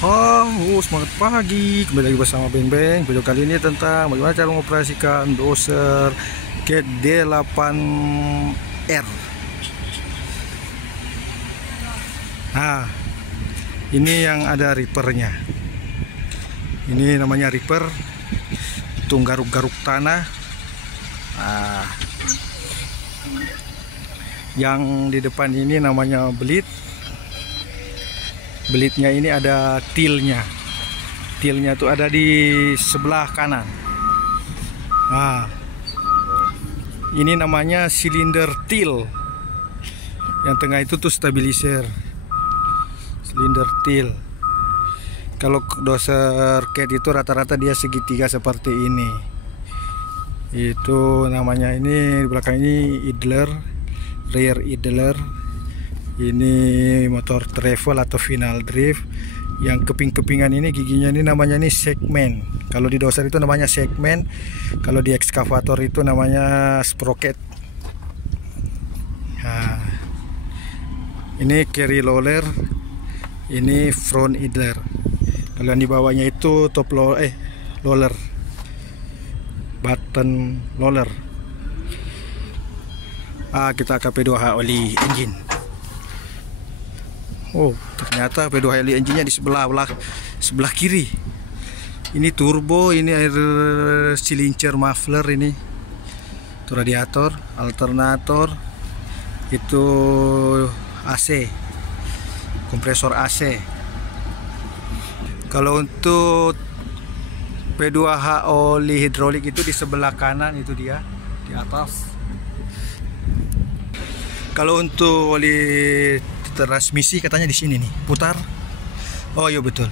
Semangat pagi, kembali lagi bersama Beng Beng. Video kali ini tentang bagaimana cara mengoperasikan doser Cat D8R. Nah, ini yang ada rippernya. Ini namanya ripper, itu garuk-garuk tanah. Nah, yang di depan ini namanya belit. Belitnya ini ada tilnya. Tilnya tuh ada di sebelah kanan. Nah, ini namanya silinder til. Yang tengah itu tuh stabilizer. Silinder til. Kalau doser Cat itu rata-rata dia segitiga seperti ini. Itu namanya, ini di belakang ini idler, rear idler. Ini motor travel atau final drive. Yang keping-kepingan ini giginya ini namanya ini segmen. Kalau di doser itu namanya segmen. Kalau di ekskavator itu namanya sprocket. Nah, ini carry roller. Ini front idler. Kalau yang di bawahnya itu top roller, button roller. Kita ke P2H oli engine. Ternyata P2H oli engine-nya di sebelah kiri. Ini turbo, ini air cylinder muffler, ini itu radiator, alternator, itu AC, kompresor AC. Kalau untuk P2H oli hidrolik itu di sebelah kanan, itu dia di atas. Kalau untuk oli transmisi katanya di sini nih, putar. Oh iya betul.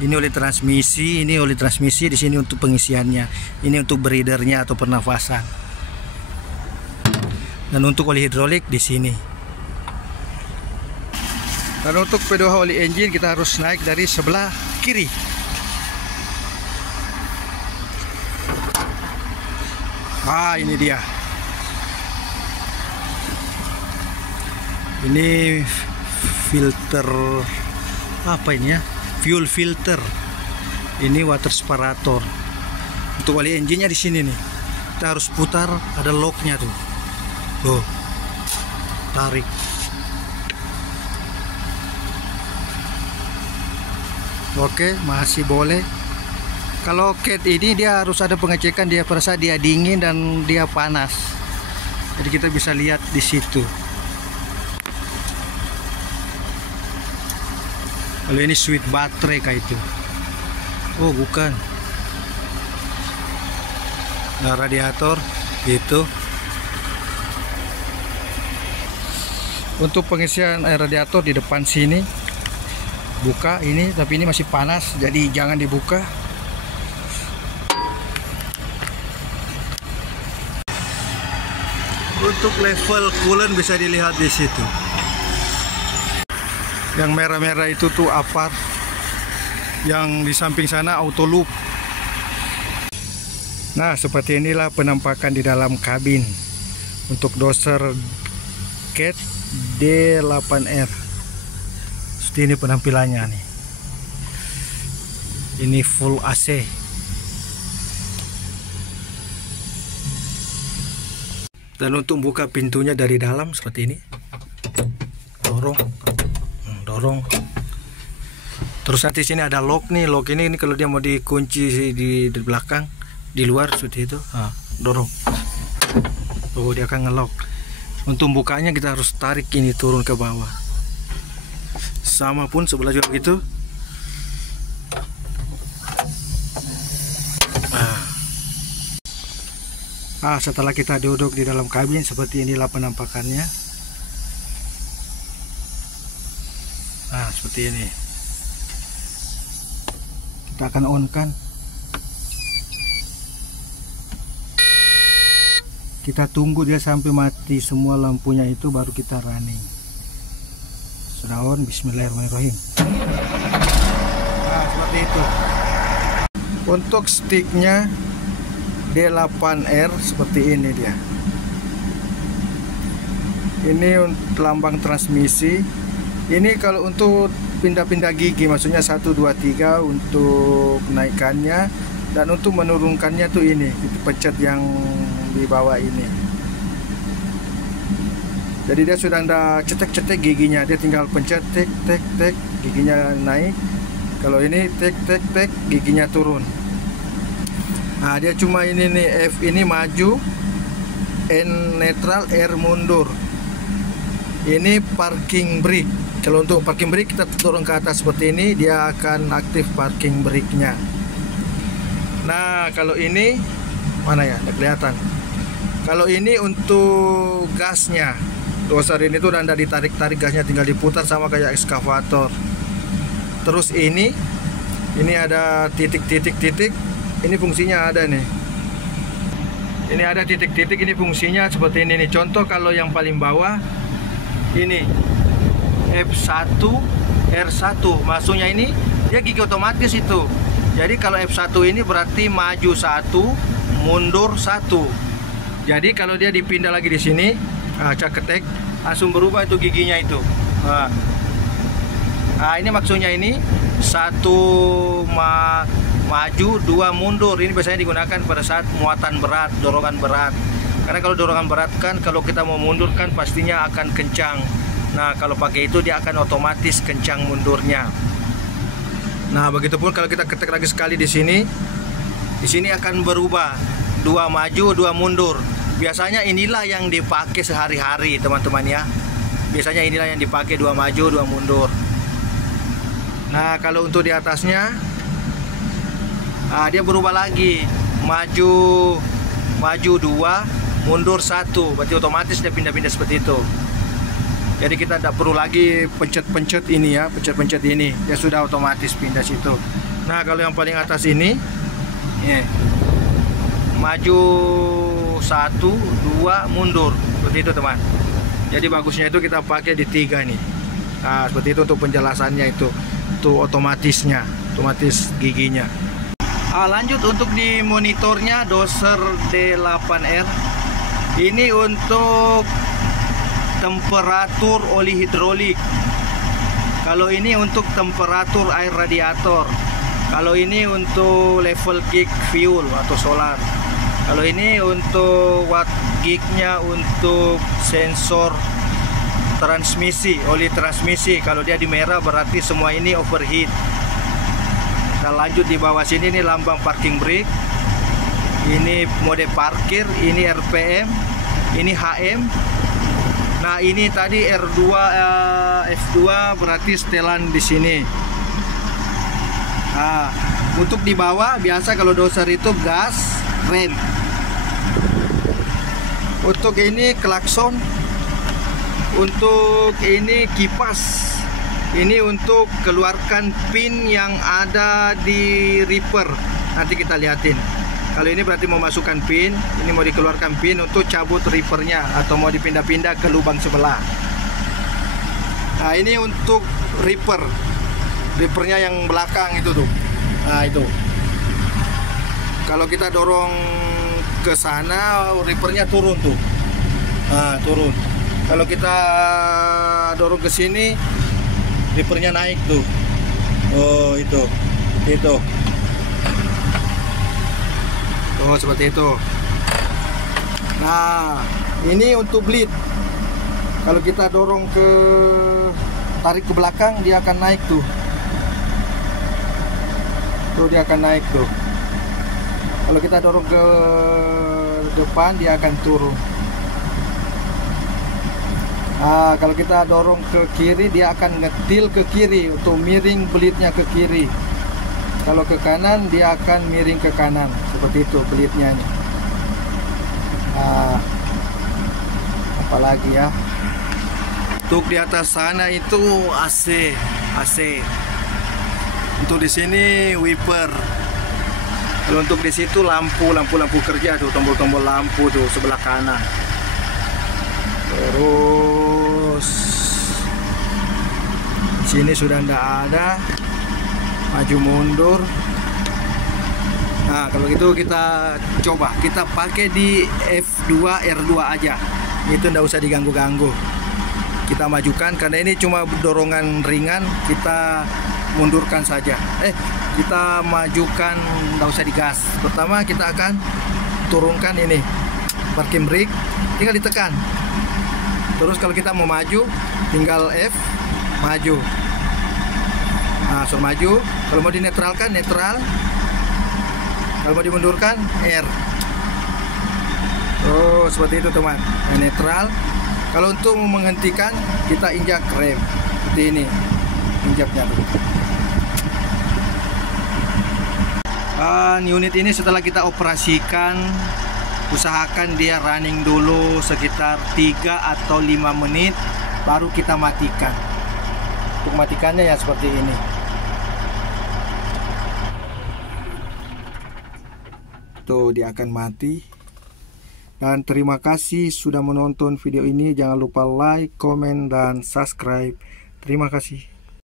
Ini oli transmisi, di sini untuk pengisiannya. Ini untuk breedernya atau pernafasan. Dan untuk oli hidrolik di sini. Dan untuk P2H oli engine kita harus naik dari sebelah kiri. Ini dia. Ini filter apa ini ya? Fuel filter. Ini water separator. Untuk oli engine-nya di sini nih. Kita harus putar, ada locknya tuh. Tarik. Oke, masih boleh. Kalau Cat ini dia harus ada pengecekan, dia perasa dia dingin dan dia panas. Jadi kita bisa lihat di situ. Kalau ini switch baterai kayak itu. Bukan. Nah, radiator itu. Untuk pengisian air radiator di depan sini. Buka ini, tapi ini masih panas, jadi jangan dibuka. Untuk level coolant bisa dilihat di situ. Yang merah-merah itu tuh apar. Yang di samping sana auto loop. Nah, seperti inilah penampakan di dalam kabin untuk doser Cat D8R. Seperti ini penampilannya nih. Ini full AC. Dan untuk buka pintunya dari dalam seperti ini. Dorong. Terus nanti sini ada lock nih. Lock ini kalau dia mau dikunci di belakang, di luar seperti itu. Dorong. Dia akan ngelock. Untuk bukanya kita harus tarik ini turun ke bawah. Sama pun sebelah juga gitu. Setelah kita duduk di dalam kabin, seperti inilah penampakannya. Seperti ini. Kita akan on kan. Kita tunggu dia sampai mati semua lampunya itu, baru kita running. Sudah on, bismillahirrahmanirrahim. Seperti itu. Untuk sticknya D8R seperti ini dia. Ini lambang transmisi. Ini kalau untuk pindah-pindah gigi, maksudnya 1, 2, 3 untuk naikkannya, dan untuk menurunkannya tuh ini, itu pencet yang di bawah ini. Jadi dia sudah ada cetek-cetek giginya, dia tinggal pencet tek tek tek, giginya naik. Kalau ini tek tek tek, giginya turun. Nah, dia cuma ini nih, F ini maju, N netral, R mundur. Ini parking brake. Kalau untuk parking brake kita turun ke atas seperti ini, dia akan aktif parking brake-nya. Nah, kalau ini mana ya? Nggak kelihatan. Kalau ini untuk gasnya. Doser ini tuh udah ditarik-tarik gasnya, tinggal diputar sama kayak ekskavator. Terus ini ada titik-titik-titik. Ini fungsinya ada nih. Ini ada titik-titik, ini fungsinya seperti ini nih. Contoh kalau yang paling bawah ini F1 R1, maksudnya ini dia gigi otomatis itu. Jadi kalau F1 ini berarti maju 1, mundur 1. Jadi kalau dia dipindah lagi di sini, caketek, langsung berubah itu giginya itu. Nah, ini maksudnya ini 1 maju, 2 mundur. Ini biasanya digunakan pada saat muatan berat, dorongan berat. Karena kalau dorongan berat kan, kalau kita mau mundur kan pastinya akan kencang. Nah, kalau pakai itu dia akan otomatis kencang mundurnya. Nah, begitupun kalau kita ketik lagi sekali di sini akan berubah 2 maju, 2 mundur. Biasanya inilah yang dipakai sehari-hari, teman-teman ya. Biasanya inilah yang dipakai 2 maju, 2 mundur. Nah, kalau untuk di atasnya, dia berubah lagi, maju 2, mundur 1. Berarti otomatis dia pindah-pindah seperti itu. Jadi kita tidak perlu lagi pencet-pencet ini ya, pencet-pencet ini, dia sudah otomatis pindah situ. Nah, kalau yang paling atas ini, maju 1, 2, mundur, seperti itu teman. Jadi bagusnya itu kita pakai di 3 nih. Nah, seperti itu untuk penjelasannya itu otomatisnya, otomatis giginya. Lanjut untuk di monitornya Doser D8R. Ini untuk temperatur oli hidrolik. Kalau ini untuk temperatur air radiator. Kalau ini untuk level gig fuel atau solar. Kalau ini untuk watt gignya untuk sensor transmisi, oli transmisi. Kalau dia di merah berarti semua ini overheat. Kita lanjut di bawah sini, ini lambang parking brake. Ini mode parkir, ini RPM, ini HM. Nah, ini tadi R2 F2 berarti setelan di sini. Nah, untuk di bawah biasa kalau doser itu gas, rem. Untuk ini klakson. Untuk ini kipas. Ini untuk keluarkan pin yang ada di Reaper. Nanti kita lihatin. Kalau ini berarti mau masukkan pin, ini mau dikeluarkan pin untuk cabut Reapernya atau mau dipindah-pindah ke lubang sebelah. Nah, ini untuk Reapernya yang belakang itu tuh. Nah, itu. Kalau kita dorong ke sana, Reapernya turun tuh. Nah, turun. Kalau kita dorong ke sini, Reapernya naik tuh. Oh, itu. Oh, seperti itu. Nah, ini untuk bleed. Kalau kita dorong tarik ke belakang, dia akan naik tuh. Tuh, dia akan naik tuh. Kalau kita dorong ke depan, dia akan turun. Nah, kalau kita dorong ke kiri, dia akan ngetil ke kiri untuk miring bleednya ke kiri. Kalau ke kanan, dia akan miring ke kanan. Seperti itu belitnya nih. Apalagi ya. Untuk di atas sana itu AC. Untuk di sini wiper. Kalau untuk di situ lampu kerja tuh, tombol-tombol lampu tuh sebelah kanan. Terus sini sudah tidak ada. Maju mundur. Nah, kalau gitu kita coba, kita pakai di F2 R2 aja. Itu ndak usah diganggu-ganggu. kita majukan. Karena ini cuma dorongan ringan, kita mundurkan saja. Kita majukan, nggak usah digas. Pertama kita akan turunkan ini parking brake, tinggal ditekan. Terus kalau kita mau maju, tinggal F, maju. Nah, langsung maju. Kalau mau dinetralkan, netral. Kalau mau dimundurkan, R. Oh, seperti itu teman. Nah, netral. Kalau untuk menghentikan, kita injak rem. Seperti ini, injaknya tuh. Unit ini setelah kita operasikan, usahakan dia running dulu sekitar 3 atau 5 menit, baru kita matikan. Untuk matikannya ya seperti ini. Tuh, dia akan mati. Dan terima kasih sudah menonton video ini. Jangan lupa like, komen, dan subscribe. Terima kasih.